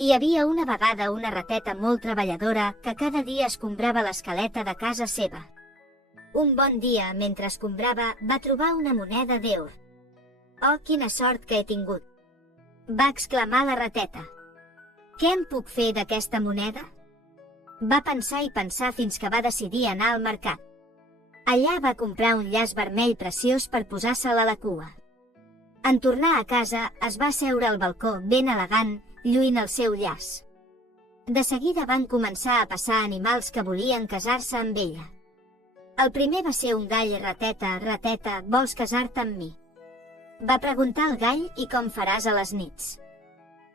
Hi havia una vegada una rateta molt treballadora que cada dia escombrava l'escaleta de casa seva. Un bon dia, mentre escombrava, va trobar una moneda d'or. «Oh, quina sort que he tingut!» va exclamar la rateta. «Què em puc fer d'aquesta moneda?» Va pensar i pensar fins que va decidir anar al mercat. Allà va comprar un llaç vermell preciós per posar-se'l a la cua. En tornar a casa, es va asseure al balcó ben elegant, lluint el seu llaç. De seguida van començar a passar animals que volien casar-se amb ella. El primer va ser un gall. «Rateta, rateta, vols casar-te amb mi?», va preguntar el gall. «I com faràs a les nits?»,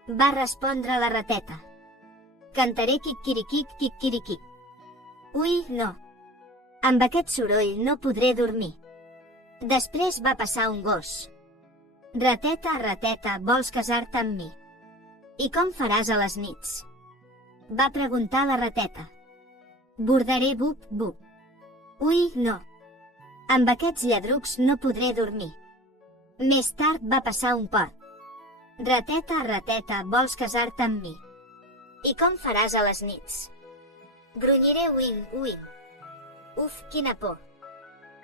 va respondre la rateta. «Cantaré quiquiriquic, quiquiriquic». «Ui, no. Amb aquest soroll no podré dormir». Després va passar un gos. «Rateta, rateta, vols casar-te amb mi?», «I com faràs a les nits?», va preguntar la rateta. «Bordaré bup, bup». «Ui, no. Amb aquests lladrucs no podré dormir». Més tard va passar un porc. «Rateta, rateta, vols casar-te amb mi?», «I com faràs a les nits?». «Grunyiré uing, uing». «Uf, quina por.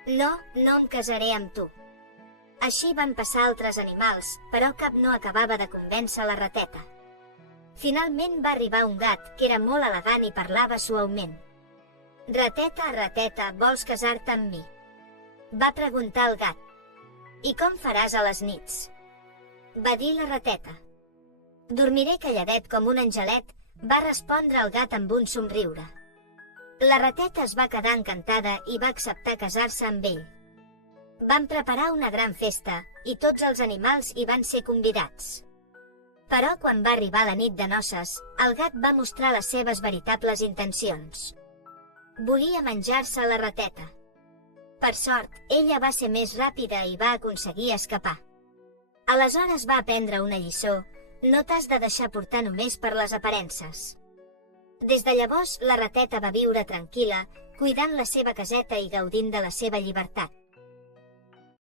No, no em casaré amb tu». Així van passar altres animals, però cap no acabava de convèncer la rateta. Finalment va arribar un gat, que era molt elegant i parlava suaument. «Rateta, rateta, vols casar-te amb mi?», va preguntar el gat. «I com faràs a les nits?», va dir la rateta. «Dormiré calladet com un angelet», va respondre el gat amb un somriure. La rateta es va quedar encantada i va acceptar casar-se amb ell. Van preparar una gran festa, i tots els animals hi van ser convidats. Però quan va arribar la nit de noces, el gat va mostrar les seves veritables intencions. Volia menjar-se la rateta. Per sort, ella va ser més ràpida i va aconseguir escapar. Aleshores va aprendre una lliçó: no t'has de deixar portar només per les aparences. Des de llavors, la rateta va viure tranquil·la, cuidant la seva caseta i gaudint de la seva llibertat.